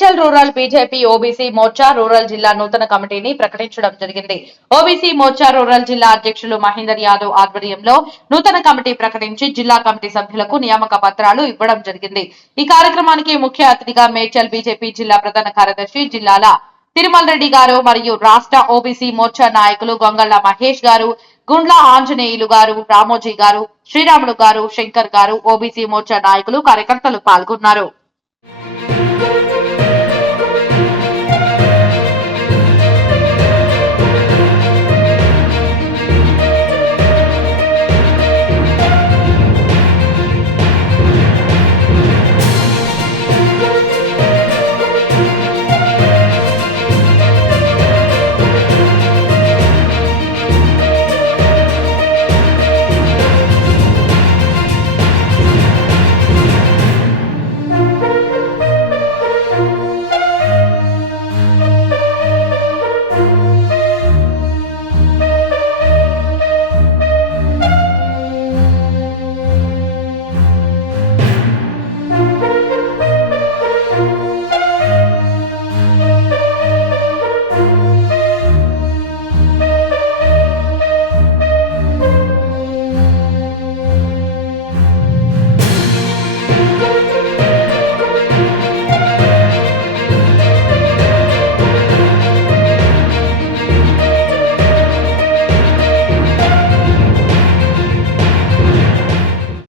Medchal rural BJP OBC Morcha rural జిల్లా నూతన కమిటీని ప్రకటించడం జరిగింది. ఓబీసీ మోర్చా రూరల్ జిల్లా అధ్యక్షులు మహేందర్ యాదవ్ ఆధ్వర్యంలో నూతన కమిటీ ప్రకటించి జిల్లా కమిటీ సభ్యులకు నియామక పత్రాలు ఇవ్వడం జరిగింది. ఈ కార్యక్రమానికి ముఖ్య అతిథిగా మేడ్చల్ బీజేపీ జిల్లా ప్రధాన కార్యదర్శి జిల్లాల తిరుమల రెడ్డి గారు మరియు రాష్ట్ర ఓబీసీ మోర్చా నాయకులు గొంగళ్ళ మహేష్ గారు గుండ్ల ఆంజనేయులు గారు రామోజీ గారు శ్రీరాములు గారు శంకర్ గారు ఓబీసీ మోర్చా నాయకులు కార్యకర్తలు పాల్గొన్నారు.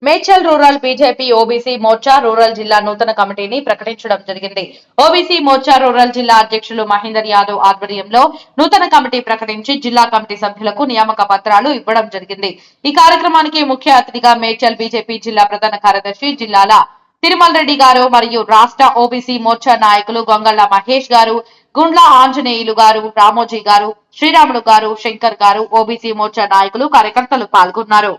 Medchal rural BJP OBC Morcha rural జిల్లా నూతన కమిటీని ప్రకటించడం జరిగింది. ఓబీసీ మోర్చా రూరల్ జిల్లా అధ్యక్షులు మహేందర్ యాదవ్ ఆధ్వర్యంలో నూతన కమిటీ ప్రకటించి జిల్లా కమిటీ సభ్యులకు నియామక పత్రాలు ఇవ్వడం జరిగింది. ఈ కార్యక్రమానికి ముఖ్య అతిథిగా మేడ్చల్ బీజేపీ జిల్లా ప్రధాన కార్యదర్శి జిల్లాల తిరుమల రెడ్డి గారు మరియు రాష్ట్ర ఓబీసీ మోర్చా నాయకులు గొంగళ్ళ మహేష్ గారు గుండ్ల ఆంజనేయులు గారు రామోజీ గారు శ్రీరాములు గారు శంకర్ గారు ఓబీసీ మోర్చా నాయకులు కార్యకర్తలు పాల్గొన్నారు.